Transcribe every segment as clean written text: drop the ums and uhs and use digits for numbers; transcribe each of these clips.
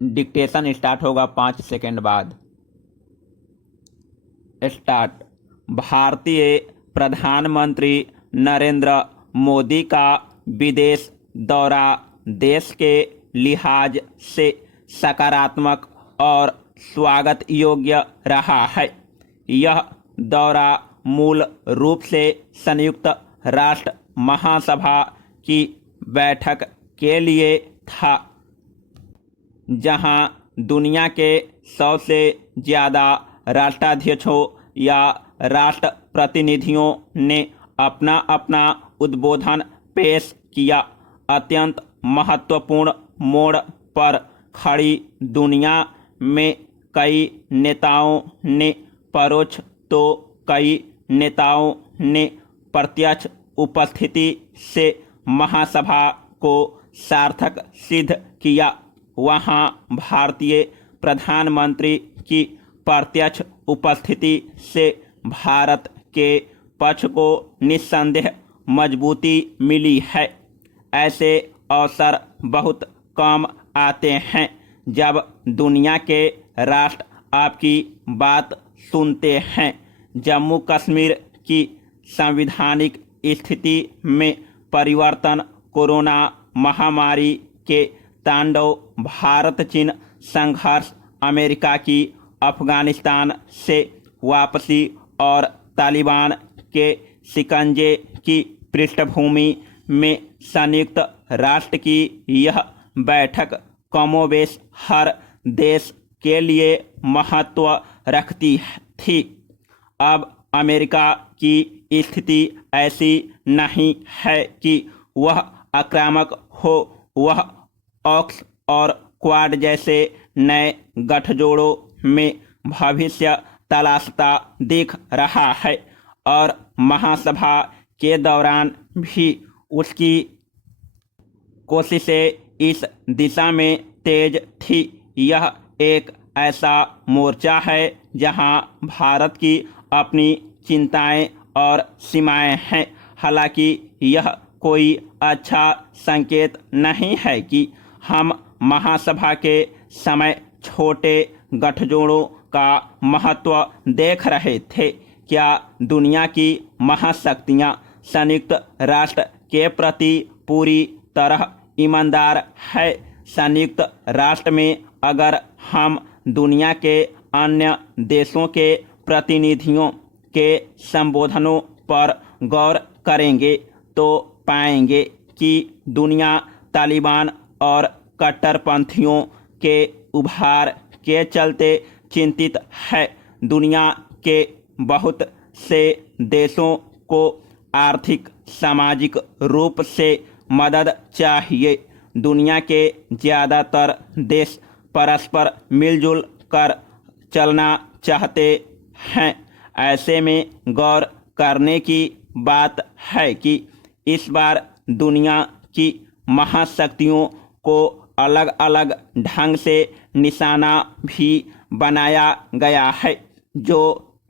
Dictation start होगा 5 second बाद। Start. भारतीय प्रधानमंत्री नरेंद्र मोदी का विदेश दौरा देश के लिहाज से सकारात्मक और स्वागत योग्य रहा है। यह दौरा मूल रूप से संयुक्त राष्ट्र महासभा की बैठक के लिए था, जहां दुनिया के 100 से ज़्यादा राष्ट्राध्यक्षों या राष्ट्र प्रतिनिधियों ने अपना अपना उद्बोधन पेश किया। अत्यंत महत्वपूर्ण मोड़ पर खड़ी दुनिया में कई नेताओं ने परोक्ष तो कई नेताओं ने प्रत्यक्ष उपस्थिति से महासभा को सार्थक सिद्ध किया। वहां भारतीय प्रधानमंत्री की प्रत्यक्ष उपस्थिति से भारत के पक्ष को निस्संदेह मजबूती मिली है। ऐसे अवसर बहुत कम आते हैं जब दुनिया के राष्ट्र आपकी बात सुनते हैं। जम्मू कश्मीर की संवैधानिक स्थिति में परिवर्तन, कोरोना महामारी के तांडव, भारत चीन संघर्ष, अमेरिका की अफगानिस्तान से वापसी और तालिबान के शिकंजे की पृष्ठभूमि में संयुक्त राष्ट्र की यह बैठक कमोबेश हर देश के लिए महत्व रखती थी। अब अमेरिका की स्थिति ऐसी नहीं है कि वह आक्रामक हो। वह ऑक्स और क्वाड जैसे नए गठजोड़ों में भविष्य तलाशता दिख रहा है और महासभा के दौरान भी उसकी कोशिशें इस दिशा में तेज थी। यह एक ऐसा मोर्चा है जहां भारत की अपनी चिंताएं और सीमाएं हैं। हालांकि यह कोई अच्छा संकेत नहीं है कि हम महासभा के समय छोटे गठजोड़ों का महत्व देख रहे थे। क्या दुनिया की महाशक्तियां संयुक्त राष्ट्र के प्रति पूरी तरह ईमानदार है? संयुक्त राष्ट्र में अगर हम दुनिया के अन्य देशों के प्रतिनिधियों के संबोधनों पर गौर करेंगे तो पाएंगे कि दुनिया तालिबान और कट्टरपंथियों के उभार के चलते चिंतित है। दुनिया के बहुत से देशों को आर्थिक, सामाजिक रूप से मदद चाहिए। दुनिया के ज़्यादातर देश परस्पर मिलजुल कर चलना चाहते हैं। ऐसे में गौर करने की बात है कि इस बार दुनिया की महाशक्तियों को अलग अलग ढंग से निशाना भी बनाया गया है, जो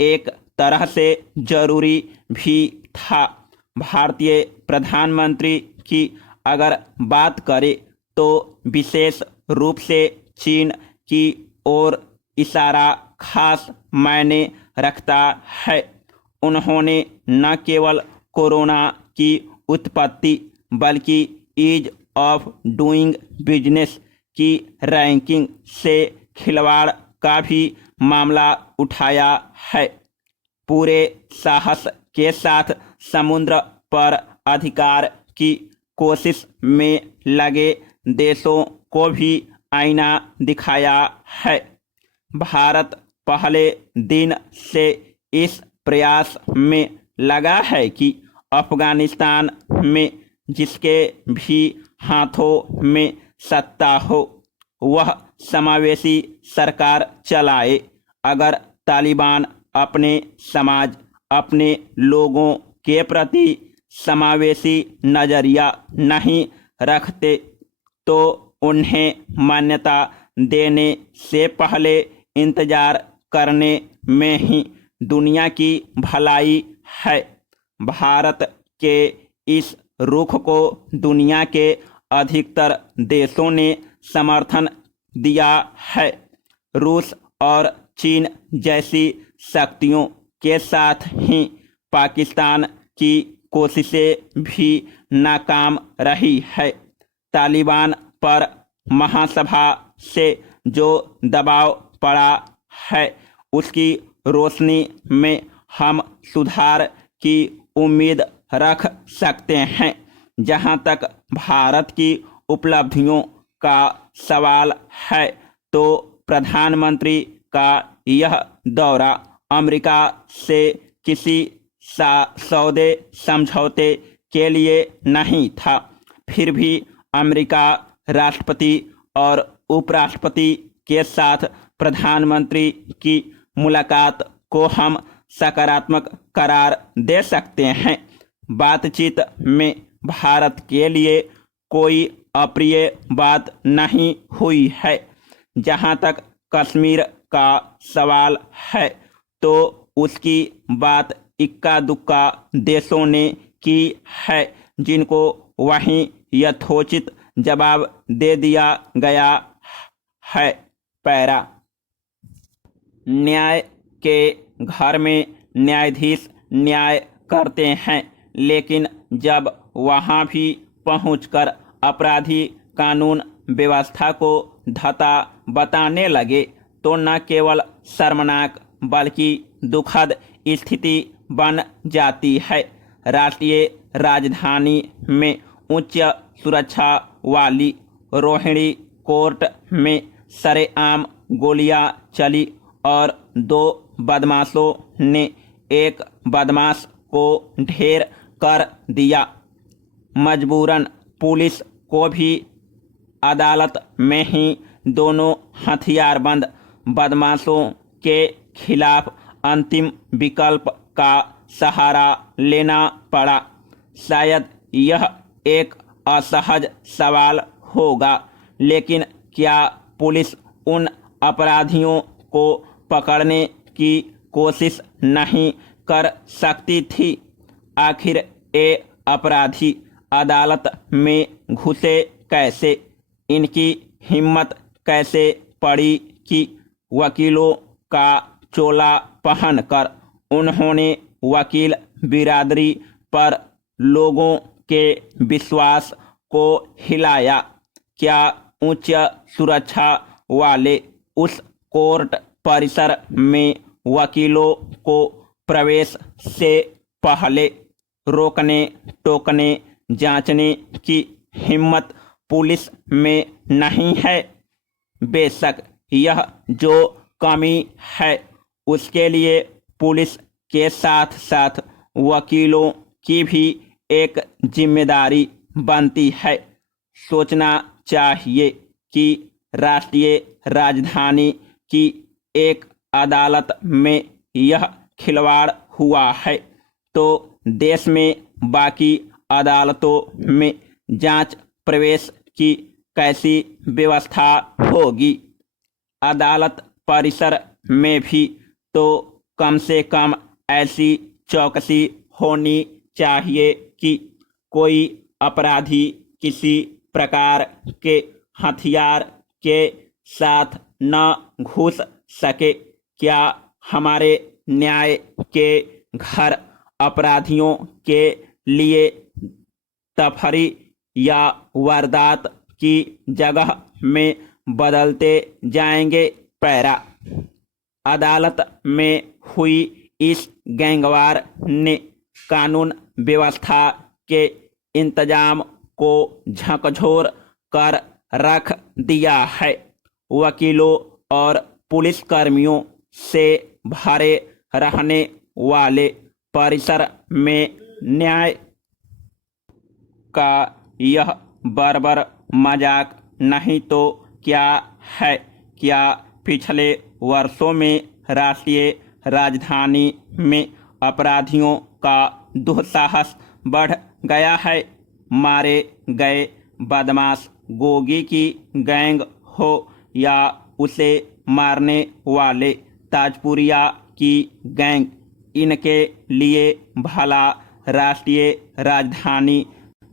एक तरह से जरूरी भी था। भारतीय प्रधानमंत्री की अगर बात करें तो विशेष रूप से चीन की ओर इशारा खास मायने रखता है। उन्होंने न केवल कोरोना की उत्पत्ति बल्कि ईज ऑफ डूइंग बिजनेस की रैंकिंग से खिलवाड़ का भी मामला उठाया है। पूरे साहस के साथ समुद्र पर अधिकार की कोशिश में लगे देशों को भी आईना दिखाया है। भारत पहले दिन से इस प्रयास में लगा है कि अफगानिस्तान में जिसके भी हाथों में सत्ता हो वह समावेशी सरकार चलाए। अगर तालिबान अपने समाज, अपने लोगों के प्रति समावेशी नज़रिया नहीं रखते तो उन्हें मान्यता देने से पहले इंतजार करने में ही दुनिया की भलाई है। भारत के इस रुख को दुनिया के अधिकतर देशों ने समर्थन दिया है। रूस और चीन जैसी शक्तियों के साथ ही पाकिस्तान की कोशिशें भी नाकाम रही है। तालिबान पर महासभा से जो दबाव पड़ा है उसकी रोशनी में हम सुधार की उम्मीद रख सकते हैं। जहां तक भारत की उपलब्धियों का सवाल है तो प्रधानमंत्री का यह दौरा अमेरिका से किसी सौदे समझौते के लिए नहीं था। फिर भी अमेरिका राष्ट्रपति और उपराष्ट्रपति के साथ प्रधानमंत्री की मुलाकात को हम सकारात्मक करार दे सकते हैं। बातचीत में भारत के लिए कोई अप्रिय बात नहीं हुई है। जहां तक कश्मीर का सवाल है तो उसकी बात इक्का दुक्का देशों ने की है, जिनको वहीं यथोचित जवाब दे दिया गया है। पैरा न्याय के घर में न्यायाधीश न्याय करते हैं, लेकिन जब वहां भी पहुंचकर अपराधी कानून व्यवस्था को धता बताने लगे तो न केवल शर्मनाक बल्कि दुखद स्थिति बन जाती है। राष्ट्रीय राजधानी में उच्च सुरक्षा वाली रोहिणी कोर्ट में सरेआम गोलियां चली और 2 बदमाशों ने एक बदमाश को ढेर कर दिया। मजबूरन पुलिस को भी अदालत में ही दोनों हथियारबंद बदमाशों के खिलाफ अंतिम विकल्प का सहारा लेना पड़ा। शायद यह एक असहज सवाल होगा, लेकिन क्या पुलिस उन अपराधियों को पकड़ने की कोशिश नहीं कर सकती थी? आखिर ये अपराधी अदालत में घुसे कैसे? इनकी हिम्मत कैसे पड़ी कि वकीलों का चोला पहनकर उन्होंने वकील बिरादरी पर लोगों के विश्वास को हिलाया? क्या उच्च सुरक्षा वाले उस कोर्ट परिसर में वकीलों को प्रवेश से पहले रोकने टोकने जांचने की हिम्मत पुलिस में नहीं है? बेशक यह जो कमी है उसके लिए पुलिस के साथ साथ वकीलों की भी एक जिम्मेदारी बनती है। सोचना चाहिए कि राष्ट्रीय राजधानी की एक अदालत में यह खिलवाड़ हुआ है तो देश में बाकी अदालतों में जांच प्रवेश की कैसी व्यवस्था होगी? अदालत परिसर में भी तो कम से कम ऐसी चौकसी होनी चाहिए कि कोई अपराधी किसी प्रकार के हथियार के साथ न घुस सके। क्या हमारे न्याय के घर अपराधियों के लिए तफरी या वारदात की जगह में बदलते जाएंगे? पैरा अदालत में हुई इस गैंगवार ने कानून व्यवस्था के इंतजाम को झकझोर कर रख दिया है। वकीलों और पुलिसकर्मियों से भरे रहने वाले परिसर में न्याय का यह बर्बर मजाक नहीं तो क्या है? क्या पिछले वर्षों में राष्ट्रीय राजधानी में अपराधियों का दुस्साहस बढ़ गया है? मारे गए बदमाश गोगी की गैंग हो या उसे मारने वाले ताजपुरिया की गैंग, इनके लिए भला राष्ट्रीय राजधानी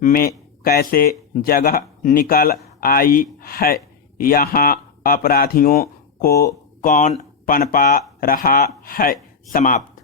में कैसे जगह निकल आई है? यहाँ अपराधियों को कौन पनपा रहा है। समाप्त।